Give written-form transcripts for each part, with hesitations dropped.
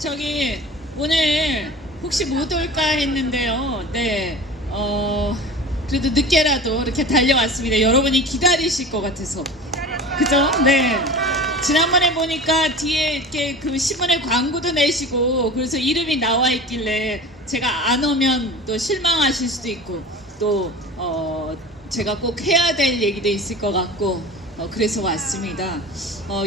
저기 오늘 혹시 못 올까 했는데요. 네, 그래도 늦게라도 이렇게 달려왔습니다. 여러분이 기다리실 것 같아서. 그죠? 네. 지난번에 보니까 뒤에 이렇게 그 신문에 광고도 내시고 그래서 이름이 나와 있길래 제가 안 오면 또 실망하실 수도 있고 또 제가 꼭 해야 될 얘기도 있을 것 같고 그래서 왔습니다.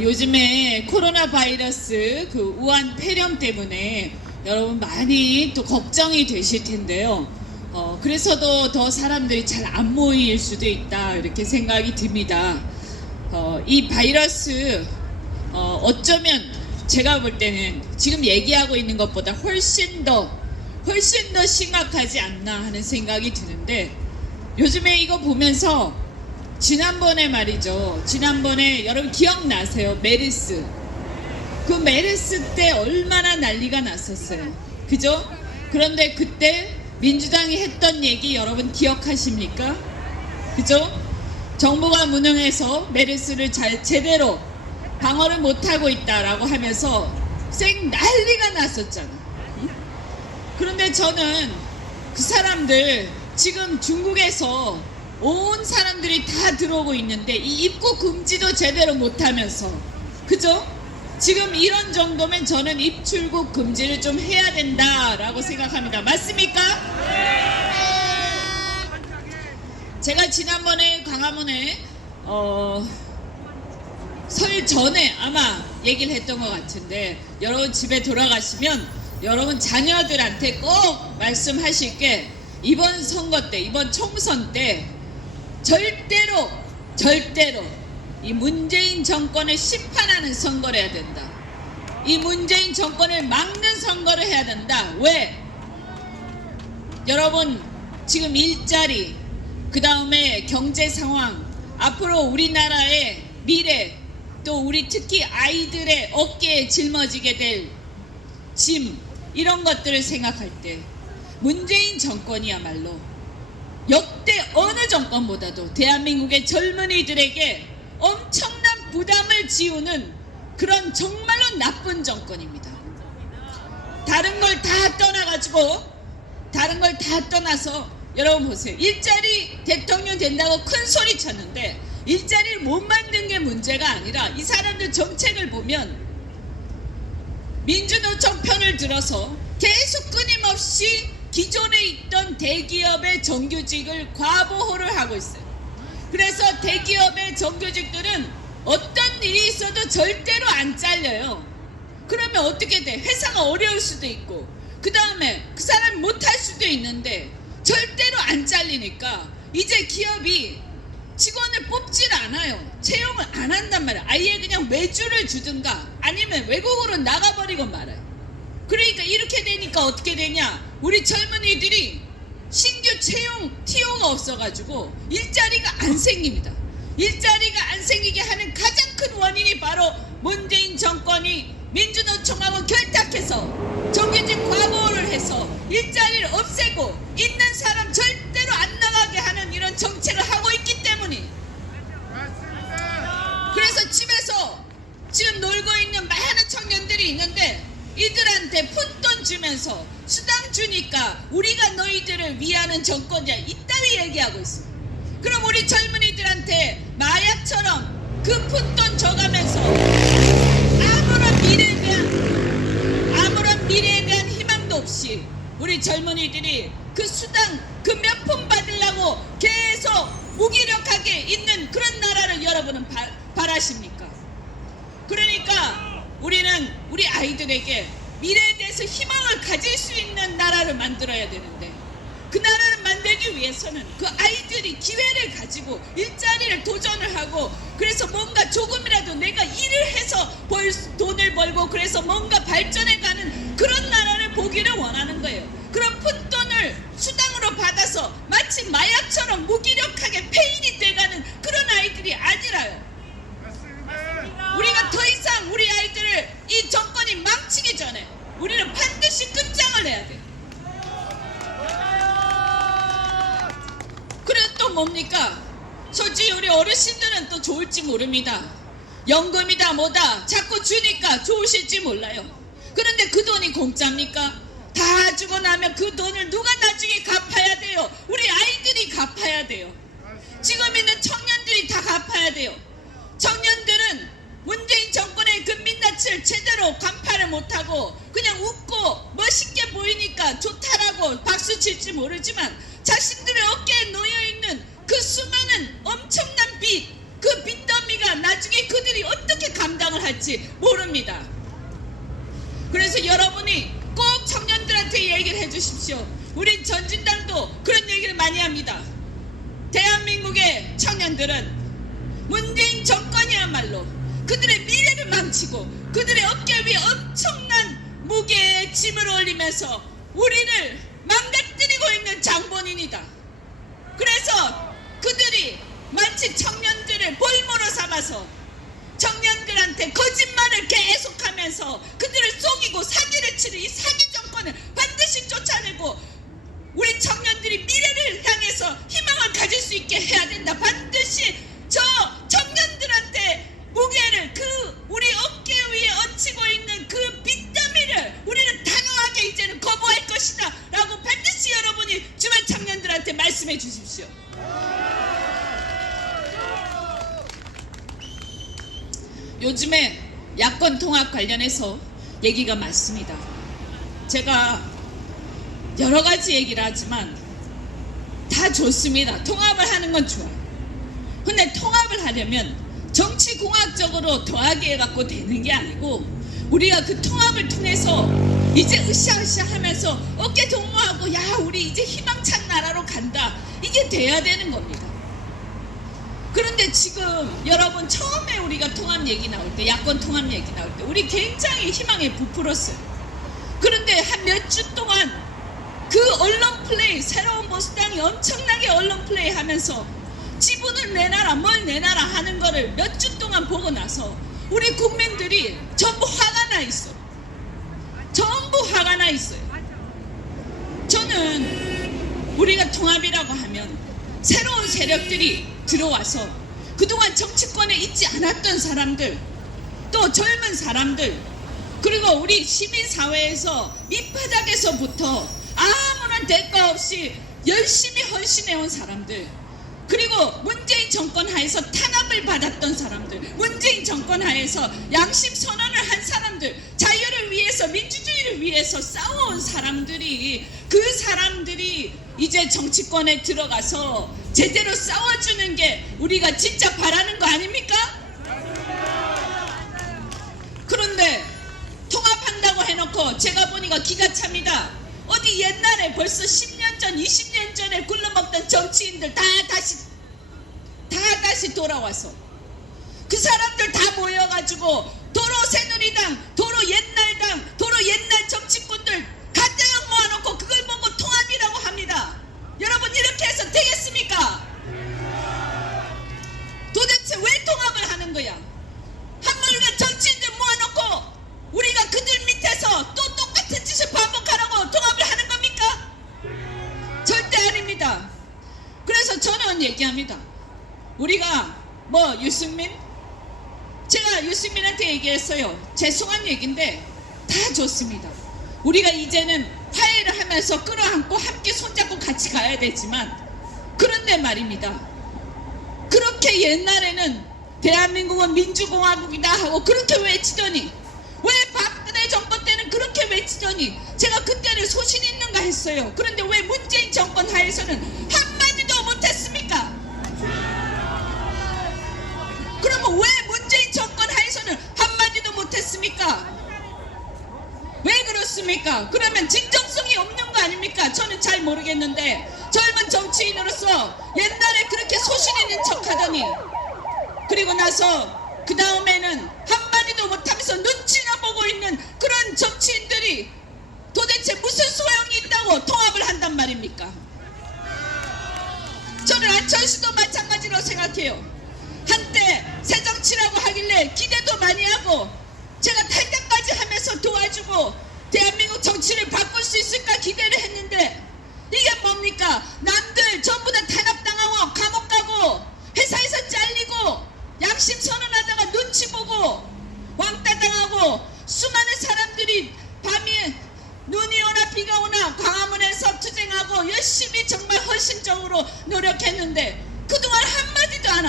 요즘에 코로나 바이러스 그 우한 폐렴 때문에 여러분 많이 또 걱정이 되실 텐데요. 그래서도 더 사람들이 잘 안 모일 수도 있다 이렇게 생각이 듭니다. 이 바이러스 어쩌면 제가 볼 때는 지금 얘기하고 있는 것보다 훨씬 더 심각하지 않나 하는 생각이 드는데 요즘에 이거 보면서 지난번에 말이죠. 지난번에 여러분 기억나세요? 메르스. 그 메르스 때 얼마나 난리가 났었어요. 그죠? 그런데 그때 민주당이 했던 얘기 여러분 기억하십니까? 그죠? 정부가 무능해서 메르스를 제대로 방어를 못하고 있다라고 하면서 쌩 난리가 났었잖아. 응? 그런데 저는 그 사람들 지금 중국에서 온 사람들이 다 들어오고 있는데 이 입국 금지도 제대로 못하면서 그죠? 지금 이런 정도면 저는 입출국 금지를 좀 해야 된다라고 생각합니다. 맞습니까? 제가 지난번에 광화문에 설 전에 아마 얘기를 했던 것 같은데 여러분 집에 돌아가시면 여러분 자녀들한테 꼭 말씀하실 게 이번 선거 때 이번 총선 때 절대로 이 문재인 정권을 심판하는 선거를 해야 된다. 이 문재인 정권을 막는 선거를 해야 된다. 왜? 여러분 지금 일자리 그 다음에 경제 상황 앞으로 우리나라의 미래 또 우리 특히 아이들의 어깨에 짊어지게 될 짐 이런 것들을 생각할 때 문재인 정권이야말로 역대 어느 정권보다도 대한민국의 젊은이들에게 엄청난 부담을 지우는 그런 정말로 나쁜 정권입니다. 다른 걸 다 떠나서 여러분 보세요. 일자리 대통령 된다고 큰 소리 쳤는데 일자리를 못 만든 게 문제가 아니라 이 사람들 정책을 보면 민주노총 편을 들어서 계속 끊임없이 기존에 있던 대기업의 정규직을 과보호를 하고 있어요. 그래서 대기업의 정규직들은 어떤 일이 있어도 절대로 안 잘려요. 그러면 어떻게 돼? 회사가 어려울 수도 있고 그 다음에 그 사람이 못할 수도 있는데 절대로 안 잘리니까 이제 기업이 직원을 뽑질 않아요. 채용을 안 한단 말이에요. 아예 그냥 외주를 주든가 아니면 외국으로 나가버리고 말아요. 그러니까 이렇게 되니까 어떻게 되냐? 우리 젊은이들이 신규 채용 TO가 없어가지고 일자리가 안 생깁니다. 일자리가 안 생기게 하는 가장 큰 원인이 바로 문재인 정권이 민주노총하고 결탁해서 정규직 과보호를 해서 일자리를 없애고 있는 사람 절대로 안 나가게 하는 이런 정책을 하고 있기 때문에 그래서 집에서 지금 놀고 있는 많은 청년들이 있는데 이들한테 푼돈 주면서 수당 주니까 우리가 너희들을 위하는 정권이야 이따위 얘기하고 있어. 그럼 우리 젊은이들한테 마약처럼 그 푼돈 줘가면서 아무런 미래에 대한 희망도 없이 우리 젊은이들이 그 수당 그 몇 푼 받으려고 계속 무기력하게 있는 그런 나라를 여러분은 바라십니까? 그러니까 우리는 우리 아이들에게 미래에 대해서 희망을 가질 수 있는 나라를 만들어야 되는데 그 나라를 만들기 위해서는 그 아이들이 기회를 가지고 일자리를 도전을 하고 그래서 뭔가 조금이라도 내가 일을 해서 돈을 벌고 그래서 뭔가 발전해가는 그런 나라를 보기를 원하는 거예요. 그런 푼돈을 수당으로 받아서 마치 마약처럼 무기력하게 폐인이 돼가는 그런 아이들이 아니라요. 우리가 더 이상 우리 아이들을 이 정권이 망치기 전에 우리는 반드시 끝장을 내야 돼. 그래 또 뭡니까? 솔직히 우리 어르신들은 또 좋을지 모릅니다. 연금이다 뭐다 자꾸 주니까 좋으실지 몰라요. 그런데 그 돈 돈이 공짜입니까? 다 주고 나면 그 돈을 누가 나중에 갚아야 돼요? 우리 아이들이 갚아야 돼요. 지금 있는 청년들이 다 갚아야 돼요. 청년들은 문재인 정권의 그 민낯을 제대로 간파를 못하고 그냥 웃고 멋있게 보이니까 좋다라고 박수 칠지 모르지만 자신들의 어깨에 놓여있는 그 수많은 엄청난 빚, 그 빚더미가 나중에 그들이 어떻게 감당을 할지 모릅니다. 그래서 여러분이 꼭 청년들한테 얘기를 해주십시오. 우리 전진당도 그런 얘기를 많이 합니다. 대한민국의 청년들은 문재인 정권이야말로 그들의 미래를 망치고 그들의 어깨 위에 엄청난 무게의 짐을 올리면서 우리를 망가뜨리고 있는 장본인이다. 그래서 그들이 마치 청년들을 볼모로 삼아서 청년들한테 거짓말을 계속하면서 그들을 속이고 사기를 치는 이 사기 정권을 반드시 쫓아내고 우리 청년들이 미래를 향해서 희망을 가질 수 있게 해야 된다. 반드시 저 청년들한테 무게를 그 우리 어깨 위에 얹히고 있는 그 빚더미를 우리는 단호하게 이제는 거부할 것이다 라고 반드시 여러분이 주변 청년들한테 말씀해 주십시오. 요즘에 야권 통합 관련해서 얘기가 많습니다. 제가 여러 가지 얘기를 하지만 다 좋습니다. 통합을 하는 건 좋아요. 근데 통합을 하려면 정치공학적으로 더하기 해갖고 되는 게 아니고 우리가 그 통합을 통해서 이제 으쌰으쌰 하면서 어깨 동무하고 야 우리 이제 희망찬 나라로 간다 이게 돼야 되는 겁니다. 그런데 지금 여러분 처음에 우리가 통합 얘기 나올 때 야권 통합 얘기 나올 때 우리 굉장히 희망에 부풀었어요. 그런데 한 몇 주 동안 그 언론 플레이 새로운 보수당이 엄청나게 언론 플레이 하면서 지분을 내놔라 뭘 내놔라 하는 거를 몇 주 동안 보고 나서 우리 국민들이 전부 화가 나 있어요. 전부 화가 나 있어요. 저는 우리가 통합이라고 하면 새로운 세력들이 들어와서 그동안 정치권에 있지 않았던 사람들 또 젊은 사람들 그리고 우리 시민사회에서 밑바닥에서부터 아무런 대가 없이 열심히 헌신해온 사람들 그리고 문재인 정권 하에서 탄압을 받았던 사람들 문재인 정권 하에서 양심 선언을 한 사람들 자유를 위해서 민주주의를 위해서 싸워온 사람들이 그 사람들이 이제 정치권에 들어가서 제대로 싸워주는 게 우리가 진짜 바라는 거 아닙니까? 그런데 통합한다고 해놓고 제가 보니까 기가 찹니다. 어디 옛날에 벌써 10년 전 20년 전에 굴러먹던 정치인들 다 다시 돌아와서 그 사람들 다 모여가지고 도로 새누리당 도로 옛날당 도로 옛날 정치꾼들 가짜형 모아놓고 그걸 보고 통합이라고 합니다. 여러분 이렇게 해서 되겠습니까? 도대체 왜 통합을 하는 거야? 한물간 정치인들 모아놓고 우리가 그들 밑에서 또 똑같은 짓을 반복하라고 통합을 하는 겁니까? 절대 아닙니다. 그래서 저는 얘기합니다. 우리가 뭐 유승민? 제가 유승민한테 얘기했어요. 죄송한 얘기인데 다 좋습니다. 우리가 이제는 화해를 하면서 끌어안고 함께 손잡고 같이 가야 되지만 그런데 말입니다. 그렇게 옛날에는 대한민국은 민주공화국이다 하고 그렇게 외치더니 왜 박근혜 정권 때는 그렇게 외치더니 제가 그때는 소신 있는가 했어요. 그런데 왜 문재인 정권 하에서는 한마디도 못했습니까? 그러면 왜 문재인 정권 하에서는 한마디도 못했습니까? 왜 그렇습니까? 그러면 진정성이 없는 거 아닙니까? 저는 잘 모르겠는데 젊은 정치인으로서 옛날에 그렇게 소신 있는 척하더니 그리고 나서 그 다음에는 한마디도 못하면서 눈치나 보고 있는 그런 정치인들이 도대체 무슨 소용이 있다고 통합을 한단 말입니까? 저는 안철수도 마찬가지로 생각해요. 한때 새정치라고 하길래 기대도 많이 하고 제가 탈당까지 하면서 도와주고 대한민국 정치를 바꿀 수 있을까 기대를 했는데 이게 뭡니까? 남들 전부 다 탄압당하고 감옥 가고 회사에서 잘리고 양심 선언하다가 눈치 보고 왕따 당하고 수많은 사람들이 밤에 위해서 열심히 정말 헌신적으로 노력했는데 그동안 한마디도 안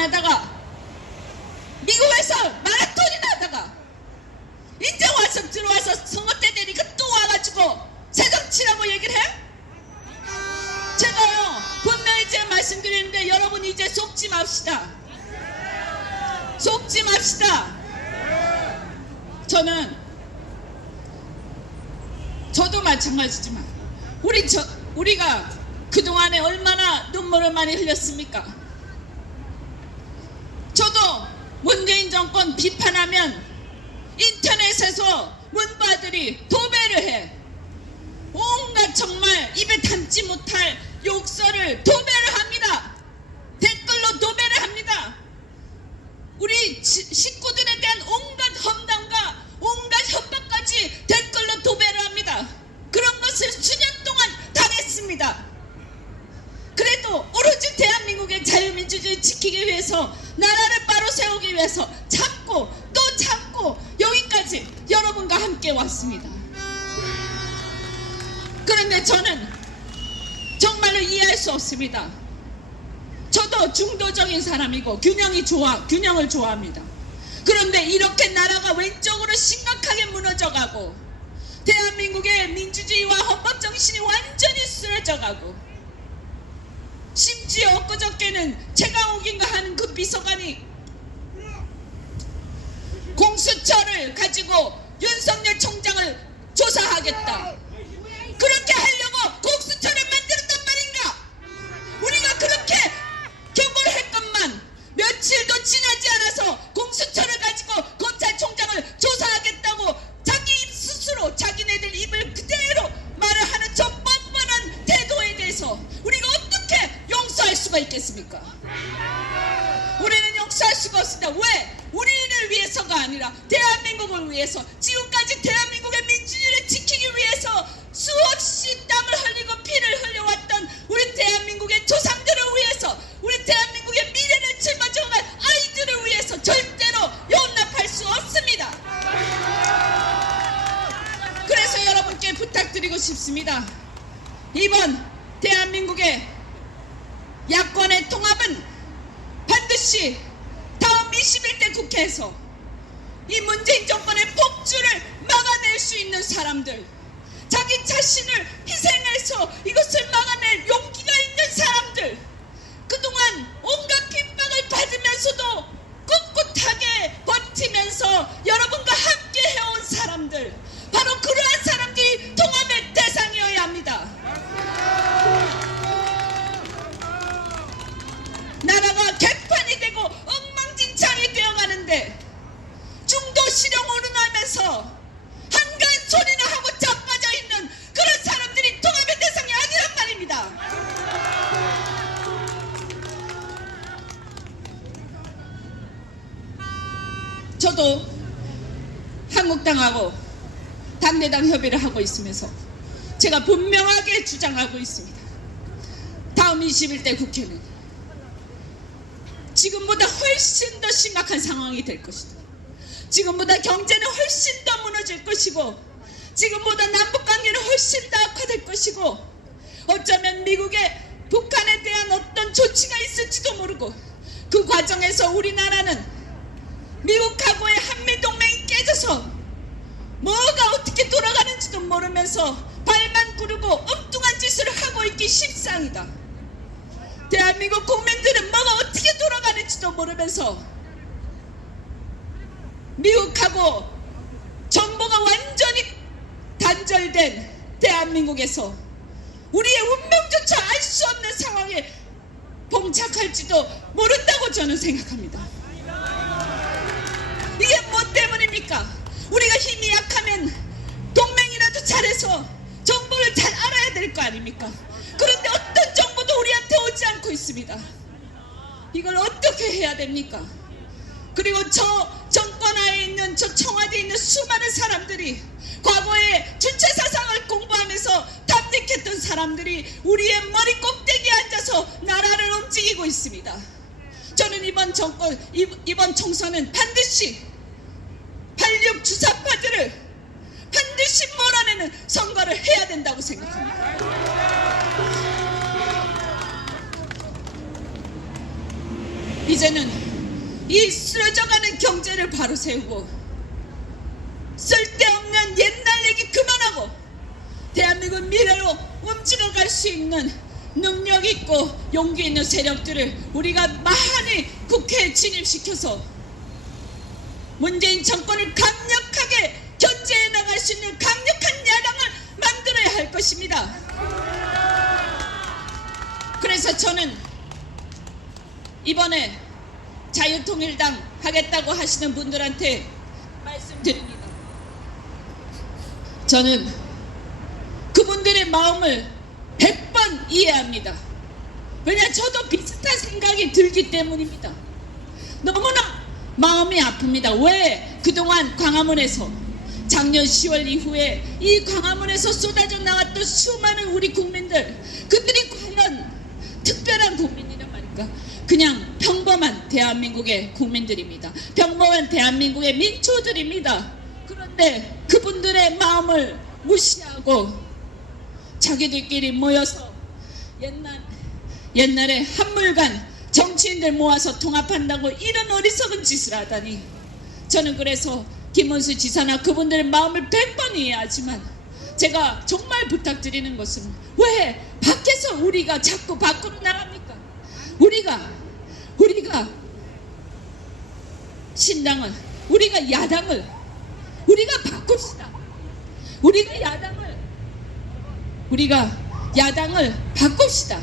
하다가 미국에서 마라톤이나 하다가 이제 와서 들어와서 선거 때 되니까 또 와가지고 새정치라고 얘기를 해? 제가요 분명히 제가 말씀드리는데 여러분 이제 속지 맙시다. 저도 마찬가지지만 우리가 그동안에 얼마나 눈물을 많이 흘렸습니까? 저도 문재인 정권 비판하면 인터넷에서 문바들이 도배를 해. 온갖 정말 입에 담지 못할 욕설을 도배를 합니다. 댓글로 도배를 합니다. 우리 식구들에 대한 온갖 험담과 온갖 협박까지 댓글로 도배를 합니다. 그런 것을 수년 동안 당했습니다. 그래도 오로지 대한민국의 자유민주주의 지키기 위해서 나라를 바로 세우기 위해서 참고 또 참고 여기까지 여러분과 함께 왔습니다. 그런데 저는 정말로 이해할 수 없습니다. 저도 중도적인 사람이고 균형을 좋아합니다. 그런데 이렇게 나라가 왼쪽으로 심각하게 무너져가고 대한민국의 민주주의와 헌법 정신이 완전히 쓰러져가고 심지어 엊그저께는 최강욱인가 하는 그 비서관이 공수처를 가지고 윤석열 총장을 조사하겠다. 그렇게 하려고 공수처를 만들었단 말인가? 우리가 그렇게 경고를 했건만 며칠도 지나지 않아서 공수처를 가지고 검찰총장을 조사하겠다고 자기 스스로 자기네들 입을 그대로 말을 하는 저 뻔뻔한 태도에 대해서 우리가 어떻게 용서할 수가 있겠습니까? 우리는 용서할 수가 없습니다. 왜? 우리를 위해서가 아니라 대한민국을 위해서, 지금까지 대한민국의 민주주의를 지키기 위해서 수없이 땀을 흘리고 피를 흘려왔던 우리 대한민국의 조상들을 위해서, 우리 대한민국의 미래를 짊어져갈 아이들을 위해서 절대로 용납할 수 없습니다. 그래서 여러분께 부탁드리고 싶습니다. 이번 대한민국의 야권의 통합은 반드시 다음 21대 국회에서 이 문재인 정권의 폭주를 막아낼 수 있는 사람들, 자기 자신을 희생해서 이것을 막아낼 용기가 있는 사람들, 그동안 온갖 핍박을 받으면서도 꿋꿋하게 버티면서 여러분과 함께 해온 사람들, 바로 그러한 사람들이 통합의 대상이어야 합니다. 나라가 개판이 되고 엉망진창이 되어가는데 중도 실형 오르나면서 한가한 소리나 하고 자빠져 있는 그런 사람들이 통합의 대상이 아니란 말입니다. 저도 한국당하고 당내당 협의를 하고 있으면서 제가 분명하게 주장하고 있습니다. 다음 21대 국회는 지금보다 훨씬 더 심각한 상황이 될 것이다. 지금보다 경제는 훨씬 더 무너질 것이고, 지금보다 남북관계는 훨씬 더 악화될 것이고, 어쩌면 미국의 북한에 대한 어떤 조치가 있을지도 모르고, 그 과정에서 우리나라는 미국하고의 한미동맹이 깨져서 뭐가 어떻게 돌아가는지도 모르면서 발만 구르고 엉뚱한 짓을 하고 있기 십상이다. 대한민국 국민들은 뭐가 어떻게 돌아가는지도 모르면서 미국하고 정보가 완전히 단절된 대한민국에서 우리의 운명조차 알 수 없는 상황에 봉착할지도 모른다고 저는 생각합니다. 이게 뭐 때문입니까? 우리가 힘이 약하면 동맹이라도 잘해서 정보를 잘 알아야 될 거 아닙니까? 그런데 어떤 정보도 우리한테 오지 않고 있습니다. 이걸 어떻게 해야 됩니까? 그리고 저 정권하에 있는, 저 청와대에 있는 수많은 사람들이, 과거에 주체사상을 공부하면서 탐닉했던 사람들이 우리의 머리 꼭대기에 앉아서 나라를 움직이고 있습니다. 저는 이번 총선은 반드시 86 주사파들을 반드시 몰아내는 선거 된다고 생각합니다. 이제는 이 쓰러져가는 경제를 바로 세우고 쓸데없는 옛날 얘기 그만하고 대한민국 미래로 움직여갈 수 있는 능력 있고 용기 있는 세력들을 우리가 많이 국회에 진입시켜서 문재인 정권을 강력하게 견제해 나갈 수 있는 강력한 야당을 만들어야 할 것입니다. 그래서 저는 이번에 자유통일당 하겠다고 하시는 분들한테 말씀드립니다. 저는 그분들의 마음을 100번 이해합니다. 왜냐, 저도 비슷한 생각이 들기 때문입니다. 너무나 마음이 아픕니다. 왜 그동안 광화문에서 작년 10월 이후에 이 광화문에서 쏟아져 나왔던 수많은 우리 국민들, 그들이 과연 특별한 국민이란 말인가? 그냥 평범한 대한민국의 국민들입니다. 평범한 대한민국의 민초들입니다. 그런데 그분들의 마음을 무시하고 자기들끼리 모여서 옛날에 한물간 정치인들 모아서 통합한다고 이런 어리석은 짓을 하다니, 저는 그래서 김문수 지사나 그분들의 마음을 100번 이해하지만 제가 정말 부탁드리는 것은, 왜 밖에서 우리가 자꾸 밖으로 나갑니까? 우리가 신당을, 우리가 야당을 우리가 바꿉시다. 우리가 야당을 바꿉시다.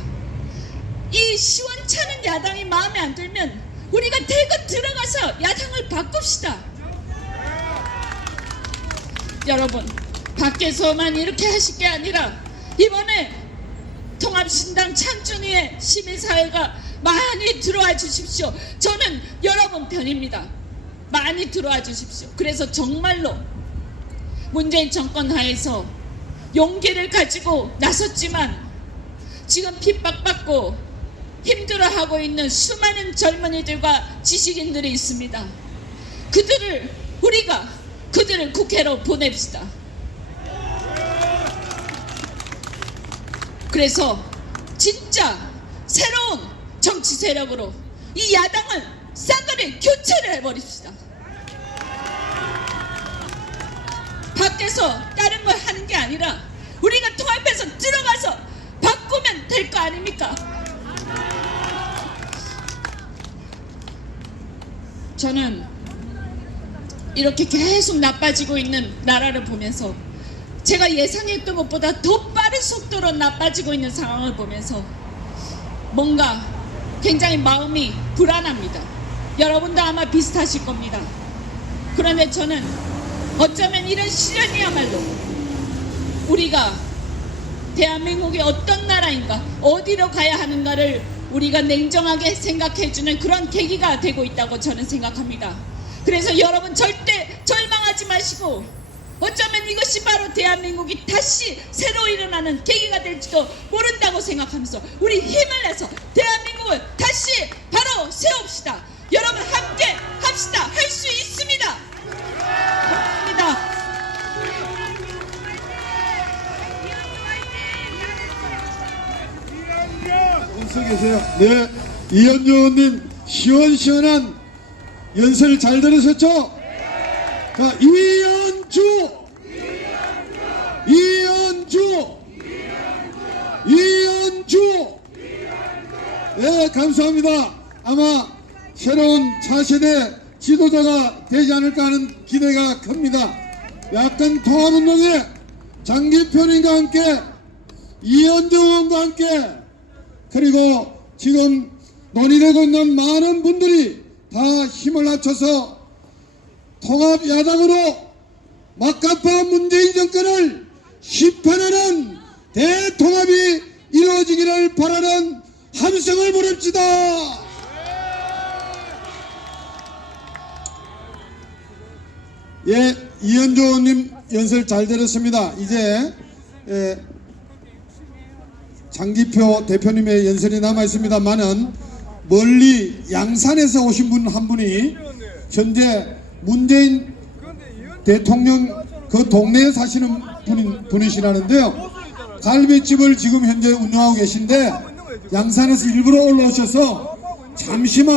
이 시원찮은 야당이 마음에 안 들면 우리가 대거 들어가서 야당을 바꿉시다. 여러분, 밖에서만 이렇게 하실 게 아니라 이번에 통합신당 창준이의 시민사회가 많이 들어와 주십시오. 저는 여러분 편입니다. 많이 들어와 주십시오. 그래서 정말로 문재인 정권 하에서 용기를 가지고 나섰지만 지금 핍박받고 힘들어하고 있는 수많은 젊은이들과 지식인들이 있습니다. 그들을 국회로 보냅시다. 그래서 진짜 새로운 정치 세력으로 이 야당을 싸그리 교체를 해버립시다. 밖에서 다른 걸 하는 게 아니라 우리가 통합해서 들어가서 바꾸면 될 거 아닙니까? 저는 이렇게 계속 나빠지고 있는 나라를 보면서, 제가 예상했던 것보다 더 빠른 속도로 나빠지고 있는 상황을 보면서 뭔가 굉장히 마음이 불안합니다. 여러분도 아마 비슷하실 겁니다. 그런데 저는 어쩌면 이런 시련이야말로 우리가 대한민국이 어떤 나라인가, 어디로 가야 하는가를 우리가 냉정하게 생각해주는 그런 계기가 되고 있다고 저는 생각합니다. 그래서 여러분 절대 절망하지 마시고, 어쩌면 이것이 바로 대한민국이 다시 새로 일어나는 계기가 될지도 모른다고 생각하면서 우리 힘을 내서 대한민국을 다시 바로 세웁시다. 여러분 함께 합시다. 할 수 있습니다. 고맙습니다. 어서 계세요. 네, 이현주 의원님 시원시원한 연설 잘 들으셨죠? 자, 이현주. 네, 감사합니다. 아마 새로운 차세대 지도자가 되지 않을까 하는 기대가 큽니다. 약간 통합운동에 장기표님과 함께, 이현주 의원과 함께, 그리고 지금 논의되고 있는 많은 분들이 다 힘을 합쳐서 통합야당으로 막가파 문재인 정권을 시판하는 대통합이 이루어지기를 바라는 함성을 보냅시다. 예, 이현주 의원님 연설 잘 들었습니다. 이제 장기표 대표님의 연설이 남아 있습니다만은, 멀리 양산에서 오신 분 한 분이 현재 문재인 대통령 그 동네에 사시는 분이시라는데요. 갈비집을 지금 현재 운영하고 계신데 양산에서 일부러 올라오셔서 잠시만